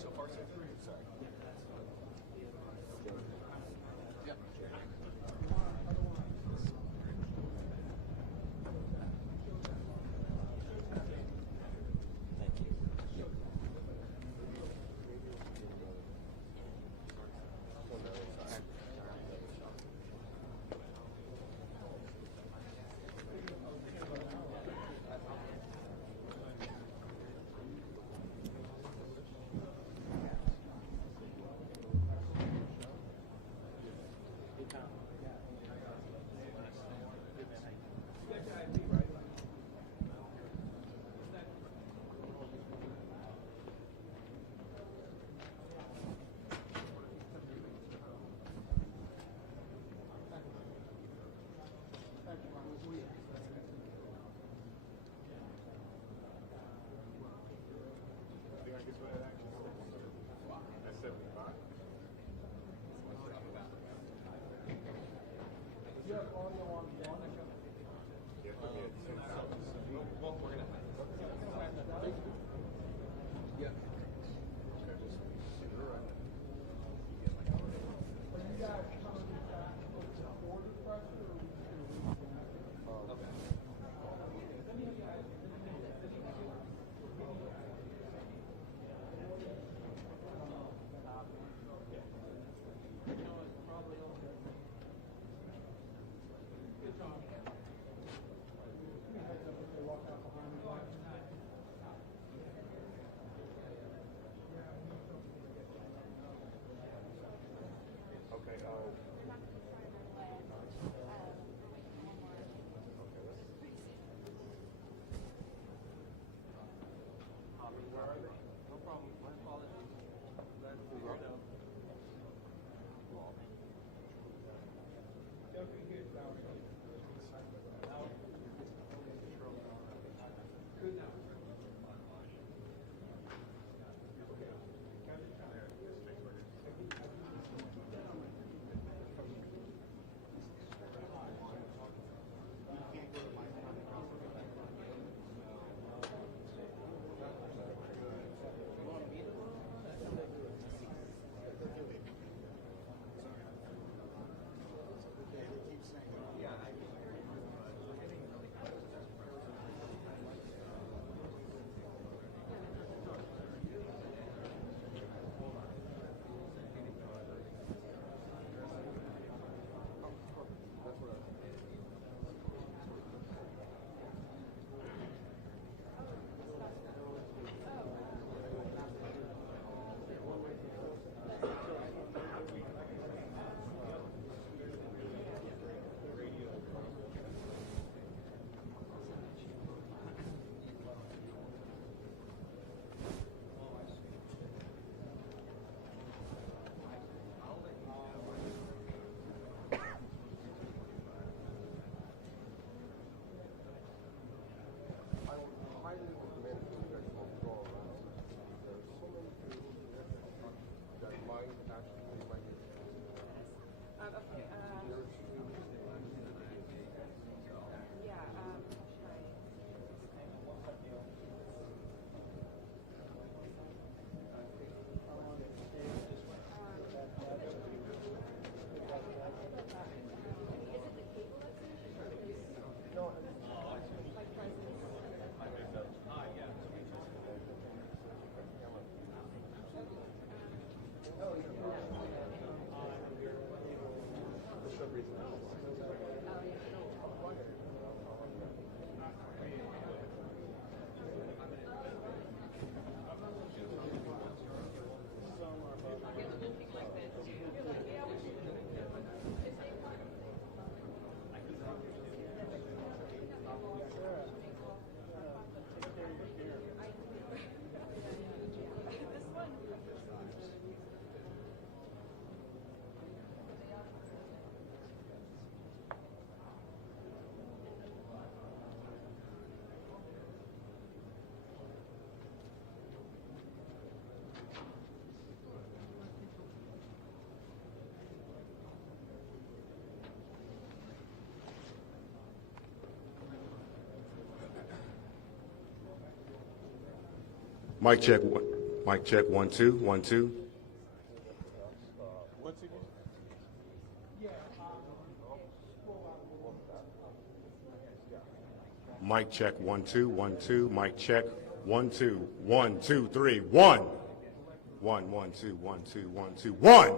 So far, so good. Sorry. Yeah. Thank you. Okay. Mic check. Mic check. 1 2 1 2. What's it? Mic check. 1 2 1 2. Mic check. 1 2 1 2 3 1 1 1 2 1 2 1 2 1.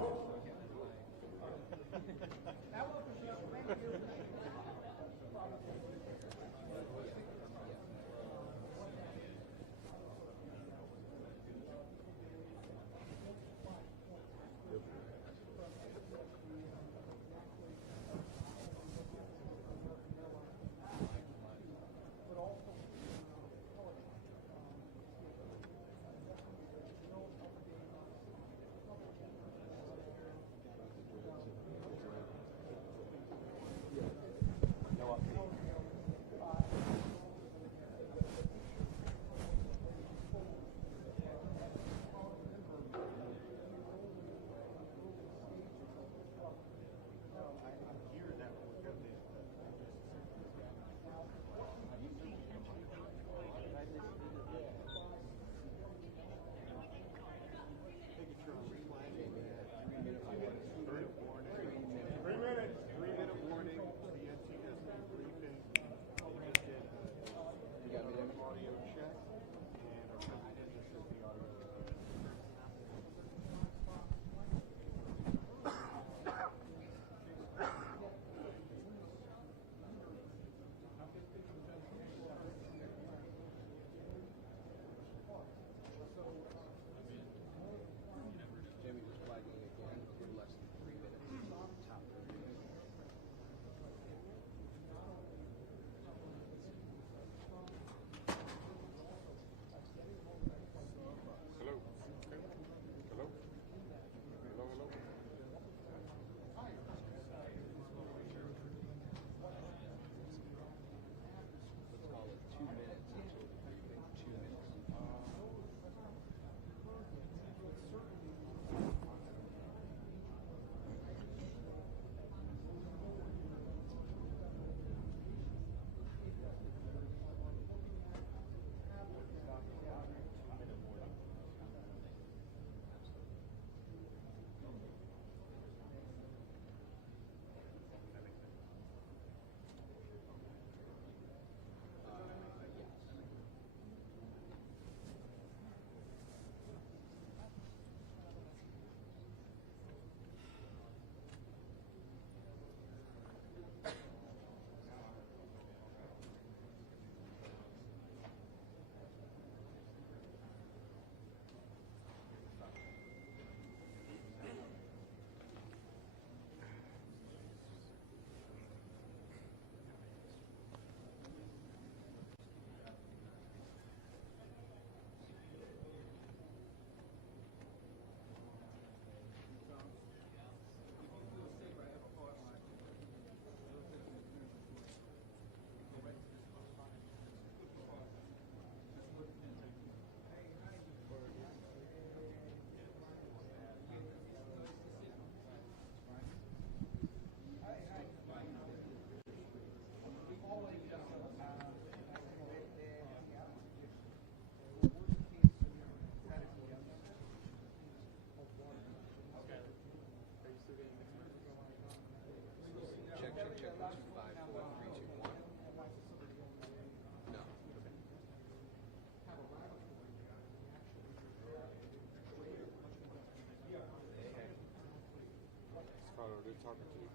Talking to you.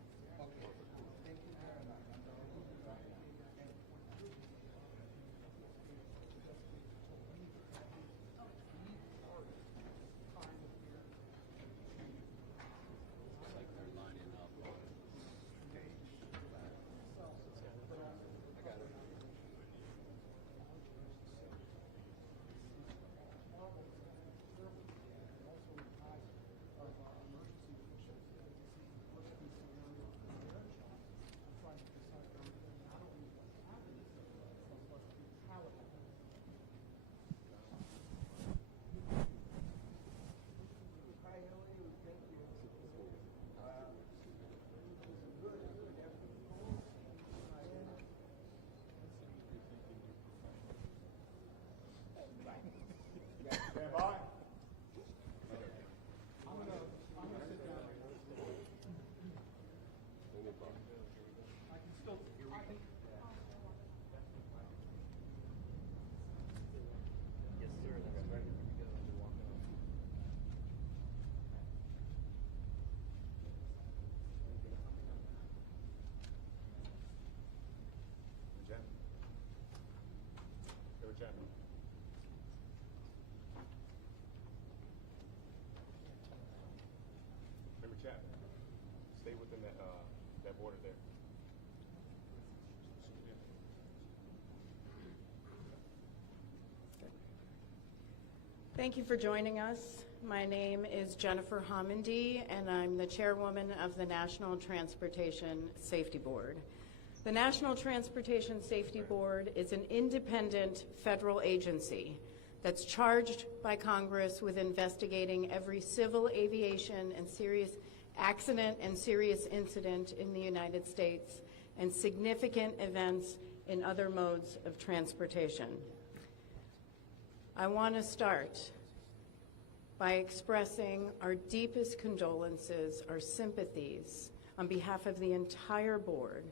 Chapman, stay within that border there. Thank you for joining us. My name is Jennifer Homendy, and I'm the chairwoman of the National Transportation Safety Board. The National Transportation Safety Board is an independent federal agency that's charged by Congress with investigating every civil aviation and serious accident and serious incident in the United States and significant events in other modes of transportation. I want to start by expressing our deepest condolences, our sympathies on behalf of the entire board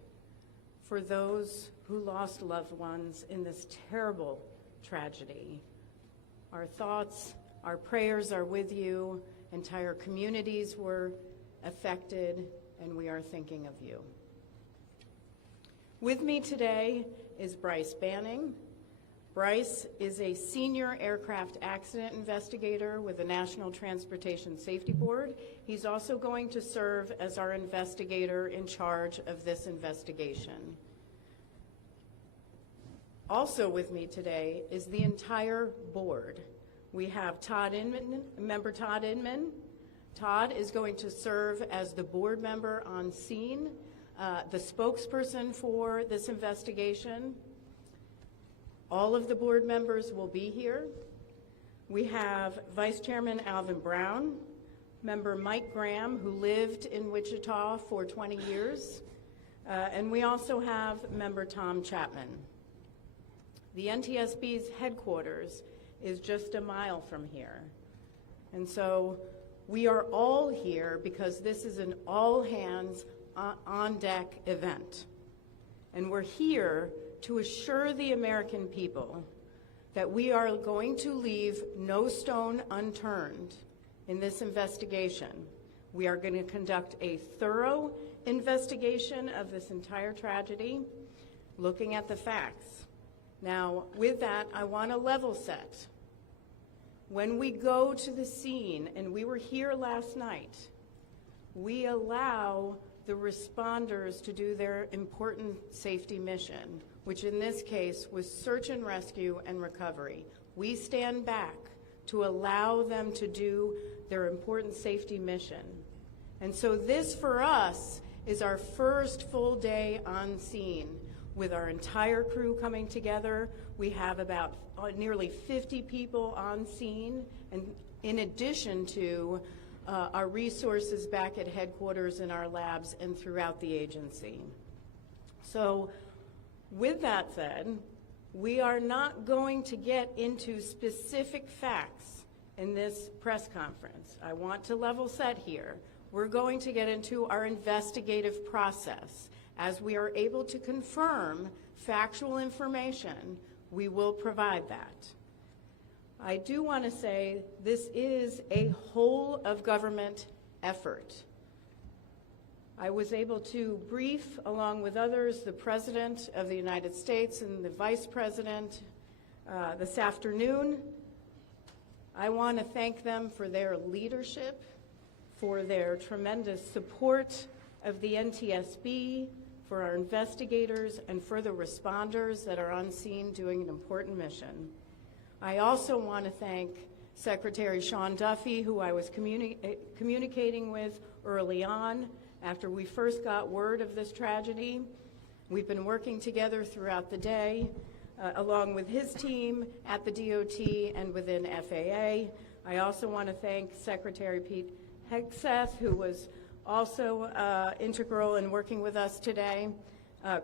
for those who lost loved ones in this terrible tragedy. Our thoughts, our prayers are with you. Entire communities were affected, and we are thinking of you. With me today is Bryce Banning. Bryce is a senior aircraft accident investigator with the National Transportation Safety Board. He's also going to serve as our investigator in charge of this investigation. Also with me today is the entire board. We have Todd Inman, member Todd Inman. Todd is going to serve as the board member on scene, the spokesperson for this investigation. All of the board members will be here. We have Vice Chairman Alvin Brown, member Mike Graham, who lived in Wichita for 20 years, and we also have member Tom Chapman. The NTSB's headquarters is just a mile from here, and so we are all here because this is an all-hands on-deck event, and we're here to assure the American people that we are going to leave no stone unturned in this investigation. We are going to conduct a thorough investigation of this entire tragedy, looking at the facts. Now, with that, I want to level set. When we go to the scene, and we were here last night, we allow the responders to do their important safety mission, which in this case was search and rescue and recovery. We stand back to allow them to do their important safety mission. And so this for us is our first full day on scene with our entire crew coming together. We have about nearly 50 people on scene, and in addition to our resources back at headquarters in our labs and throughout the agency. So with that said, we are not going to get into specific facts in this press conference. I want to level set here. We're going to get into our investigative process. As we are able to confirm factual information, we will provide that. I do want to say this is a whole of government effort. I was able to brief, along with others, the President of the United States and the Vice President this afternoon. I want to thank them for their leadership, for their tremendous support of the NTSB, for our investigators, and for the responders that are on scene doing an important mission. I also want to thank Secretary Sean Duffy, who I was communicating with early on after we first got word of this tragedy. We've been working together throughout the day, along with his team at the DOT and within FAA. I also want to thank Secretary Pete Hegseth, who was also integral in working with us today.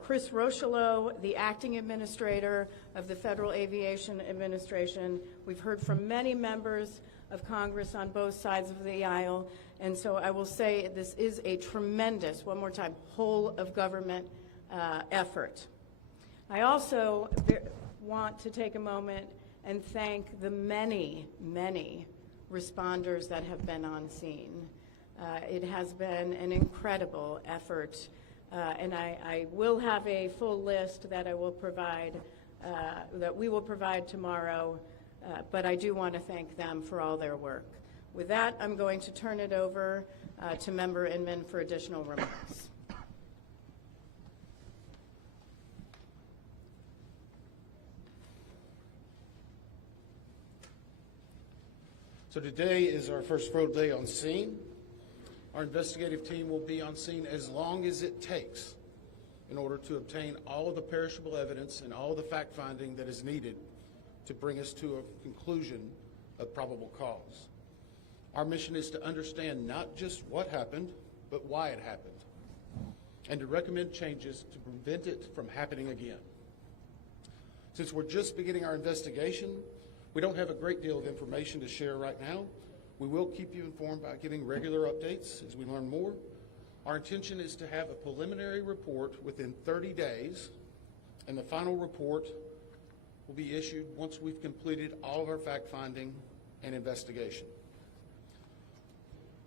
Chris Rocheleau, the acting administrator of the Federal Aviation Administration. We've heard from many members of Congress on both sides of the aisle, and so I will say this is a tremendous, one more time, whole of government effort. I also want to take a moment and thank the many, many responders that have been on scene. It has been an incredible effort, and I will have a full list that I will provide, that we will provide tomorrow, but I do want to thank them for all their work. With that, I'm going to turn it over to Member Inman for additional remarks. So today is our first full day on scene. Our investigative team will be on scene as long as it takes in order to obtain all of the perishable evidence and all of the fact-finding that is needed to bring us to a conclusion of probable cause. Our mission is to understand not just what happened, but why it happened, and to recommend changes to prevent it from happening again. Since we're just beginning our investigation, we don't have a great deal of information to share right now. We will keep you informed by giving regular updates as we learn more. Our intention is to have a preliminary report within 30 days, and the final report will be issued once we've completed all of our fact-finding and investigation.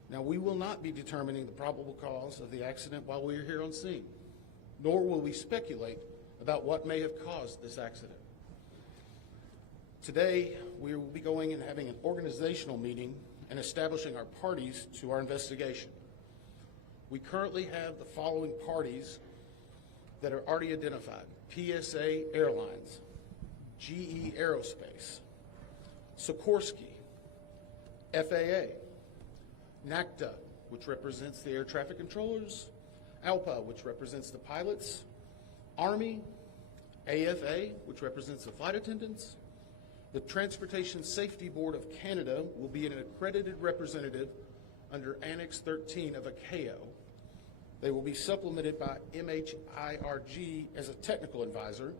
Now, we will not be determining the probable cause of the accident while we are here on scene, nor will we speculate about what may have caused this accident. Today, we will be going and having an organizational meeting and establishing our parties to our investigation. We currently have the following parties that are already identified: PSA Airlines, GE Aerospace, Sikorsky, FAA, NACTA, which represents the air traffic controllers, ALPA, which represents the pilots, Army, AFA, which represents the flight attendants. The Transportation Safety Board of Canada will be an accredited representative under Annex 13 of ICAO. They will be supplemented by MHIRG as a technical advisor.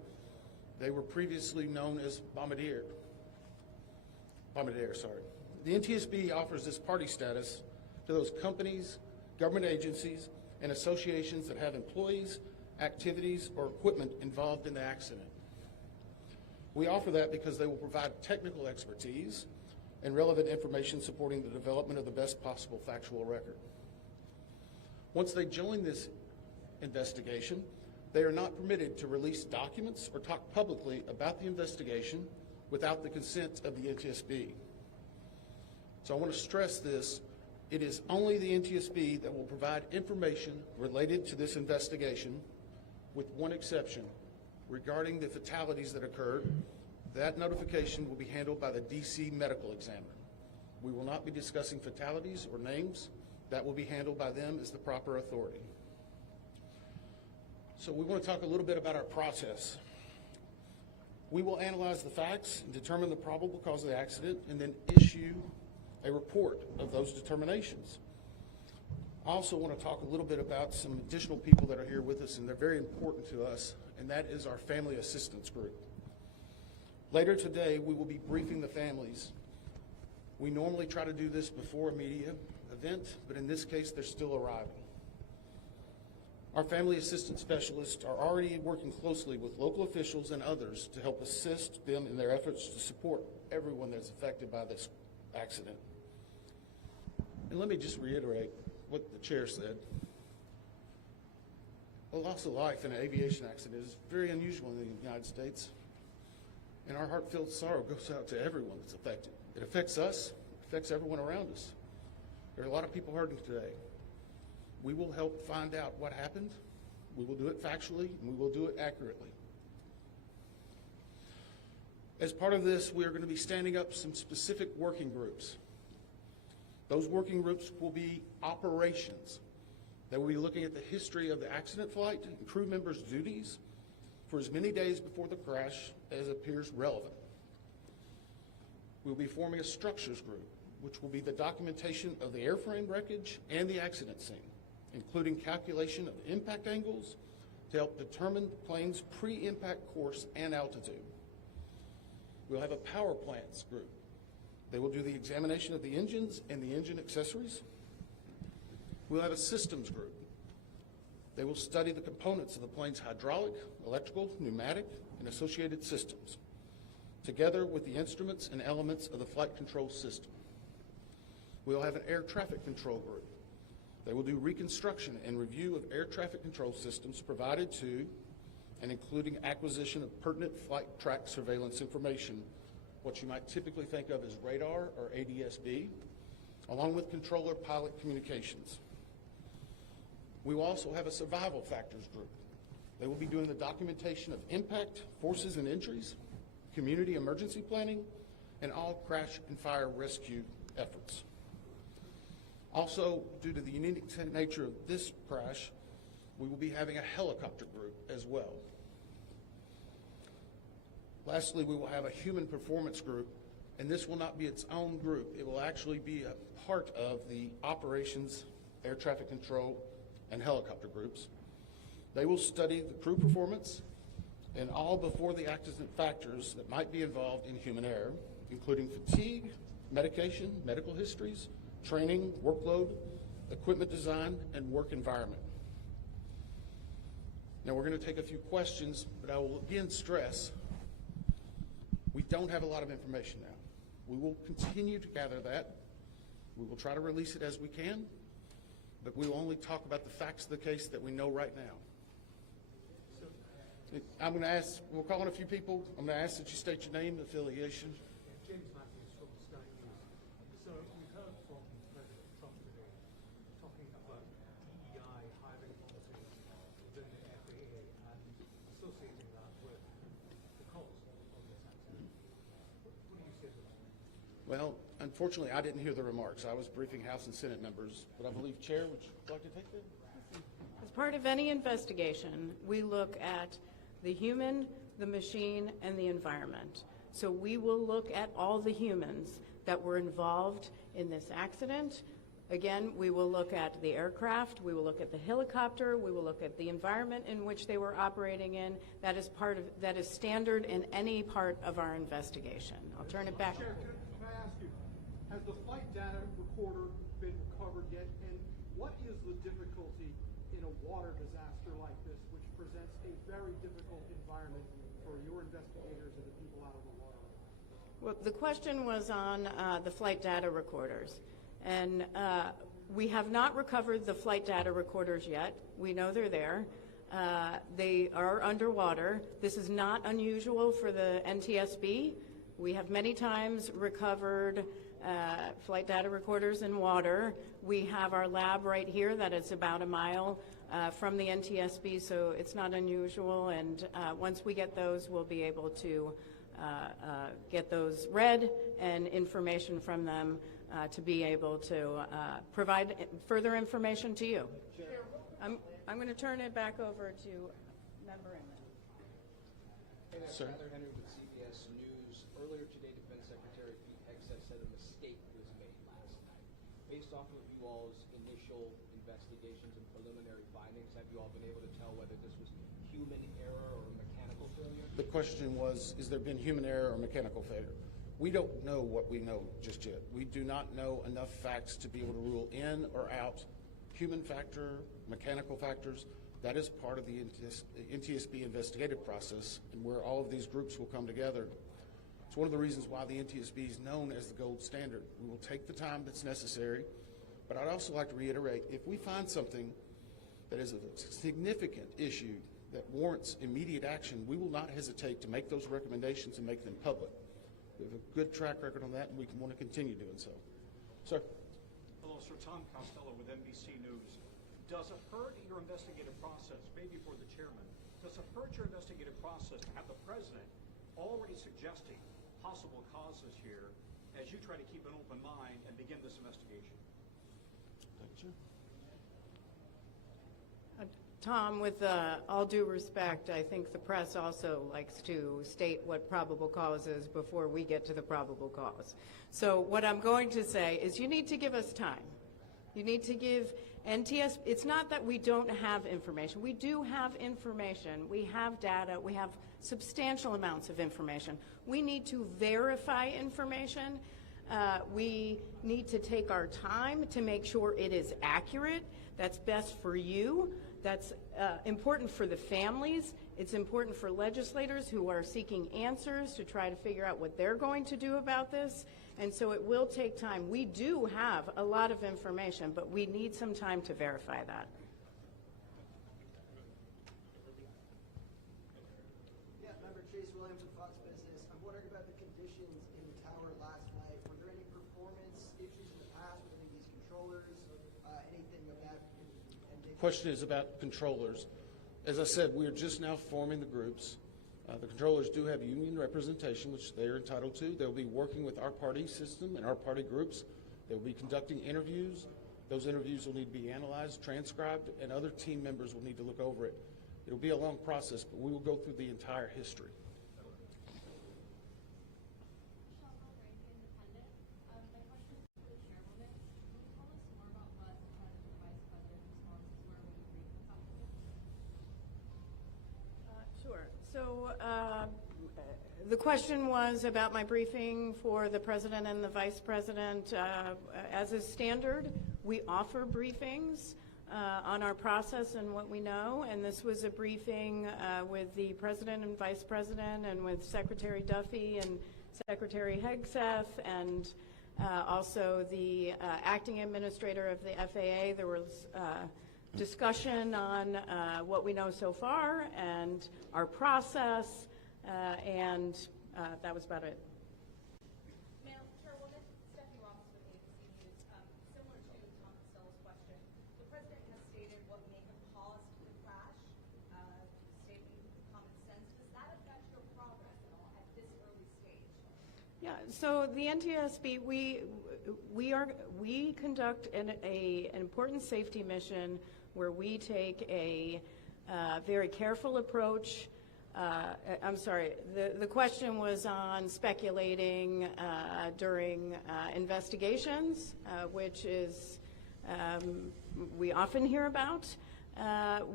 They were previously known as Bombardier. The NTSB offers this party status to those companies, government agencies, and associations that have employees, activities, or equipment involved in the accident. We offer that because they will provide technical expertise and relevant information supporting the development of the best possible factual record. Once they join this investigation, they are not permitted to release documents or talk publicly about the investigation without the consent of the NTSB. So I want to stress this. It is only the NTSB that will provide information related to this investigation, with one exception. Regarding the fatalities that occurred, that notification will be handled by the DC medical examiner. We will not be discussing fatalities or names. That will be handled by them as the proper authority. So we want to talk a little bit about our process. We will analyze the facts and determine the probable cause of the accident, and then issue a report of those determinations. I also want to talk a little bit about some additional people that are here with us, and they're very important to us, and that is our family assistance group. Later today, we will be briefing the families. We normally try to do this before a media event, but in this case, they're still arriving. Our family assistance specialists are already working closely with local officials and others to help assist them in their efforts to support everyone that's affected by this accident. And let me just reiterate what the chair said. A loss of life in an aviation accident is very unusual in the United States, and our heartfelt sorrow goes out to everyone that's affected. It affects us, it affects everyone around us. There are a lot of people hurting today. We will help find out what happened. We will do it factually, and we will do it accurately. As part of this, we are going to be standing up some specific working groups. Those working groups will be operations. They will be looking at the history of the accident flight and crew members' duties for as many days before the crash as appears relevant. We'll be forming a structures group, which will be the documentation of the airframe wreckage and the accident scene, including calculation of impact angles to help determine the plane's pre-impact course and altitude. We'll have a power plants group. They will do the examination of the engines and the engine accessories. We'll have a systems group. They will study the components of the plane's hydraulic, electrical, pneumatic, and associated systems, together with the instruments and elements of the flight control system. We'll have an air traffic control group. They will do reconstruction and review of air traffic control systems provided to and including acquisition of pertinent flight track surveillance information, what you might typically think of as radar or ADS-B, along with controller pilot communications. We will also have a survival factors group. They will be doing the documentation of impact, forces and injuries, community emergency planning, and all crash and fire rescue efforts. Also, due to the unique nature of this crash, we will be having a helicopter group as well. Lastly, we will have a human performance group, and this will not be its own group. It will actually be a part of the operations, air traffic control, and helicopter groups. They will study the crew performance and all before the accident factors that might be involved in human error, including fatigue, medication, medical histories, training, workload, equipment design, and work environment. Now we're going to take a few questions, but I will again stress, we don't have a lot of information now. We will continue to gather that. We will try to release it as we can, but we will only talk about the facts of the case that we know right now. I'm going to ask, we'll call on a few people. I'm going to ask that you state your name and affiliation. James Matthews from the Sky News. So we heard from President Trump today talking about DEI hiring policies within the FAA and associating that with the cause of this accident. What do you say to that? Well, unfortunately, I didn't hear the remarks. I was briefing House and Senate members, but I believe, Chair, would you like to take that? As part of any investigation, we look at the human, the machine, and the environment. So we will look at all the humans that were involved in this accident. Again, we will look at the aircraft, we will look at the helicopter, we will look at the environment in which they were operating in. That is standard in any part of our investigation. I'll turn it back. Chair, can I ask you, has the flight data recorder been recovered yet? And what is the difficulty in a water disaster like this, which presents a very difficult environment for your investigators and the people out of the water? Well, the question was on the flight data recorders. And we have not recovered the flight data recorders yet. We know they're there. They are underwater. This is not unusual for the NTSB. We have many times recovered flight data recorders in water. We have our lab right here that is about a mile from the NTSB, so it's not unusual. And once we get those, we'll be able to get those read and information from them to be able to provide further information to you. I'm going to turn it back over to Member Inman. Hey there, Sir. Tyler Henry with CBS News. Earlier today, Defense Secretary Pete Hegseth said a mistake was made last night. Based off of you all's initial investigations and preliminary findings, have you all been able to tell whether this was human error or mechanical failure? The question was, is there been human error or mechanical failure? We don't know what we know just yet. We do not know enough facts to be able to rule in or out human factor, mechanical factors. That is part of the NTSB investigative process, and where all of these groups will come together. It's one of the reasons why the NTSB is known as the gold standard. We will take the time that's necessary, but I'd also like to reiterate, if we find something that is a significant issue that warrants immediate action, we will not hesitate to make those recommendations and make them public. We have a good track record on that, and we want to continue doing so. Sir. Hello, Sir. Tom Costello with NBC News. Does it hurt your investigative process, maybe for the chairman, does it hurt your investigative process to have the president already suggesting possible causes here as you try to keep an open mind and begin this investigation? Tom, with all due respect, I think the press also likes to state what probable cause is before we get to the probable cause. So what I'm going to say is you need to give us time. You need to give NTSB, it's not that we don't have information. We do have information. We have data. We have substantial amounts of information. We need to verify information. We need to take our time to make sure it is accurate. That's best for you. That's important for the families. It's important for legislators who are seeking answers to try to figure out what they're going to do about this. And so it will take time. We do have a lot of information, but we need some time to verify that. Yeah, member Chase Williams with Fox Business. I'm wondering about the conditions in the tower last night. Were there any performance issues in the past? Were question is about controllers. As I said, we are just now forming the groups. The controllers do have union representation, which they are entitled to. They'll be working with our party system and our party groups. They'll be conducting interviews. Those interviews will need to be analyzed, transcribed, and other team members will need to look over it. It'll be a long process, but we will go through the entire history. Sure. So the question was about my briefing for the president and the vice president. As is standard, we offer briefings on our process and what we know, and this was a briefing with the president and vice president and with Secretary Duffy and Secretary Hegseth and also the acting administrator of the FAA. There was discussion on what we know so far and our process, and that was about it. Madam Chairwoman, Stephanie Ramos with ABC News. Similar to Tom Costello's question, the president has stated what may have caused the crash, stating common sense. Does that affect your progress at all at this early stage? Yeah, so the NTSB, we conduct an important safety mission where we take a very careful approach. I'm sorry, the question was on speculating during investigations, which is we often hear about.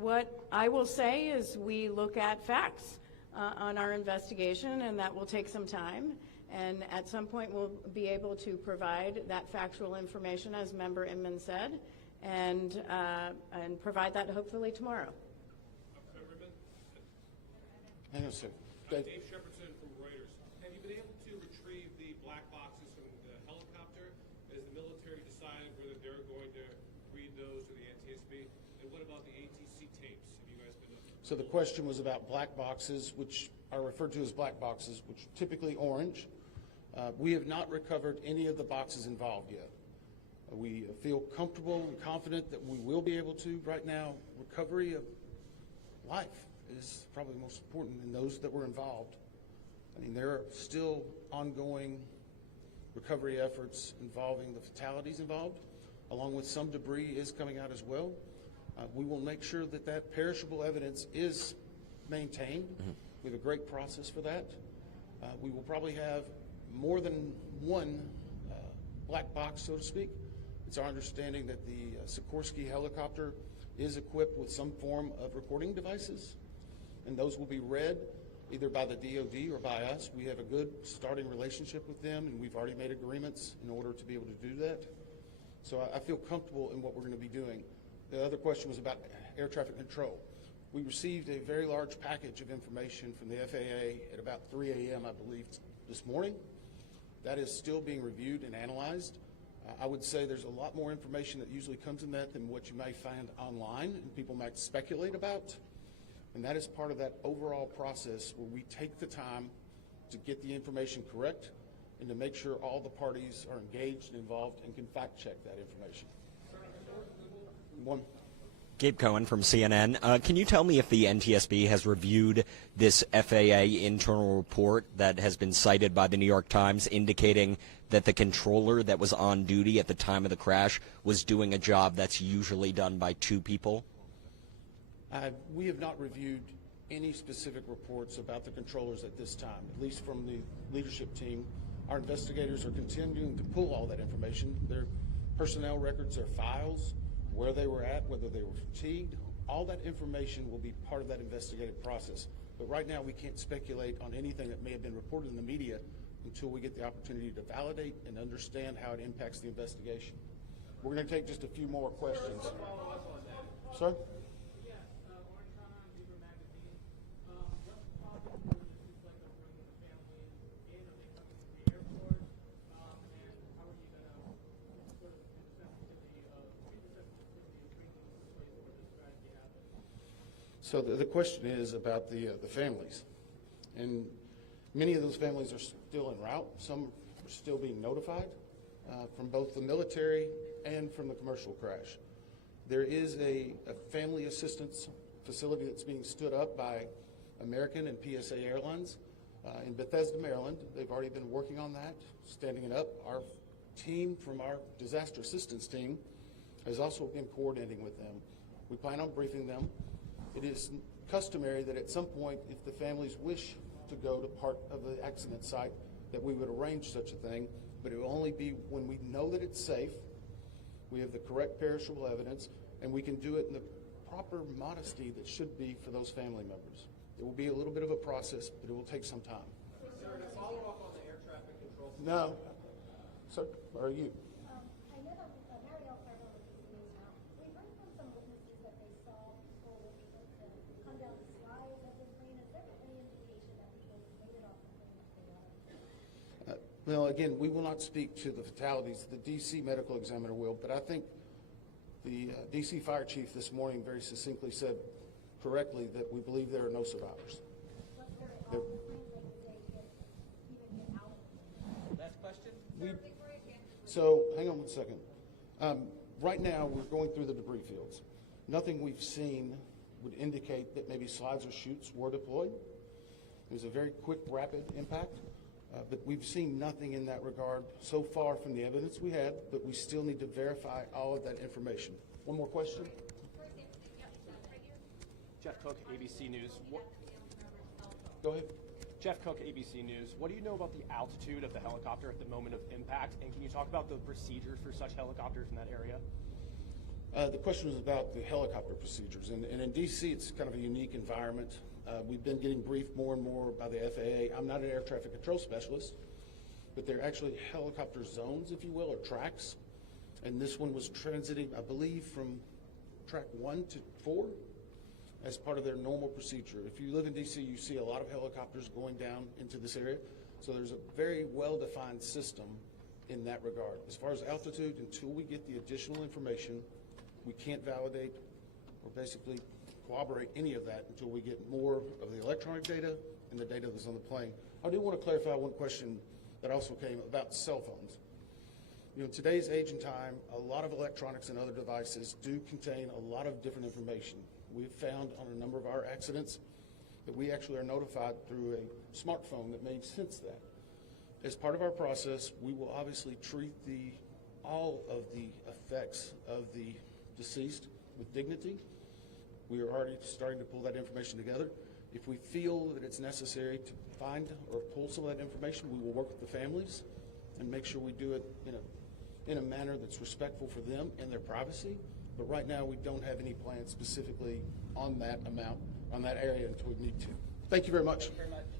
What I will say is we look at facts on our investigation, and that will take some time. And at some point, we'll be able to provide that factual information, as Member Inman said, and provide that hopefully tomorrow. Hang on a second. Dave Shepardson from Reuters. Have you been able to retrieve the black boxes from the helicopter? Has the military decided whether they're going to read those to the NTSB? And what about the ATC tapes? Have you guys been able to? So the question was about black boxes, which are referred to as black boxes, which are typically orange. We have not recovered any of the boxes involved yet. We feel comfortable and confident that we will be able to. Right now, recovery of life is probably the most important in those that were involved. I mean, there are still ongoing recovery efforts involving the fatalities involved, along with some debris is coming out as well. We will make sure that that perishable evidence is maintained. We have a great process for that. We will probably have more than one black box, so to speak. It's our understanding that the Sikorsky helicopter is equipped with some form of recording devices, and those will be read either by the DOD or by us. We have a good starting relationship with them, and we've already made agreements in order to be able to do that. So I feel comfortable in what we're going to be doing. The other question was about air traffic control. We received a very large package of information from the FAA at about 3 a.m., I believe, this morning. That is still being reviewed and analyzed. I would say there's a lot more information that usually comes in that than what you may find online and people might speculate about. And that is part of that overall process where we take the time to get the information correct and to make sure all the parties are engaged and involved and can fact check that information. One. Gabe Cohen from CNN. Can you tell me if the NTSB has reviewed this FAA internal report that has been cited by the New York Times indicating that the controller that was on duty at the time of the crash was doing a job that's usually done by two people? We have not reviewed any specific reports about the controllers at this time, at least from the leadership team. Our investigators are continuing to pull all that information. Their personnel records, their files, where they were at, whether they were fatigued, all that information will be part of that investigative process. But right now we can't speculate on anything that may have been reported in the media until we get the opportunity to validate and understand how it impacts the investigation. We're going to take just a few more questions. Sir? So the question is about the families, and many of those families are still en route. Some are still being notified from both the military and from the commercial crash. There is a family assistance facility that's being stood up by American and PSA Airlines in Bethesda, Maryland. They've already been working on that, standing it up. Our team from our disaster assistance team has also been coordinating with them. We plan on briefing them. It is customary that at some point, if the families wish to go to part of the accident site, that we would arrange such a thing, but it will only be when we know that it's safe, we have the correct perishable evidence, and we can do it in the proper modesty that should be for those family members. It will be a little bit of a process, but it will take some time. Sir, to follow up on the air traffic control. No. Sir, are you? I know that Mariel Fargo was in the news now. We've heard from some witnesses that they saw people come down the slides of the plane. Is there any indication that people made it off the plane? Well, again, we will not speak to the fatalities. The D.C. medical examiner will, but I think the D.C. fire chief this morning very succinctly said correctly that we believe there are no survivors. Last question. So, hang on one second. Right now, we're going through the debris fields. Nothing we've seen would indicate that maybe slides or chutes were deployed. It was a very quick, rapid impact, but we've seen nothing in that regard so far from the evidence we had, but we still need to verify all of that information. One more question? Jeff Cook, ABC News. Go ahead. Jeff Cook, ABC News. What do you know about the altitude of the helicopter at the moment of impact, and can you talk about the procedures for such helicopters in that area? The question was about the helicopter procedures, and in D.C. it's kind of a unique environment. We've been getting briefed more and more by the FAA. I'm not an air traffic control specialist, but they're actually helicopter zones, if you will, or tracks, and this one was transiting, I believe, from track 1 to 4 as part of their normal procedure. If you live in D.C., you see a lot of helicopters going down into this area, so there's a very well-defined system in that regard. As far as altitude, until we get the additional information, we can't validate or basically corroborate any of that until we get more of the electronic data and the data that's on the plane. I do want to clarify one question that also came about cell phones. You know, in today's age and time, a lot of electronics and other devices do contain a lot of different information. We've found on a number of our accidents that we actually are notified through a smartphone that may sense that. As part of our process, we will obviously treat all of the effects of the deceased with dignity. We are already starting to pull that information together. If we feel that it's necessary to find or pull some of that information, we will work with the families and make sure we do it in a manner that's respectful for them and their privacy. But right now, we don't have any plans specifically on that amount, on that area until we need to. Thank you very much. Thank you very much.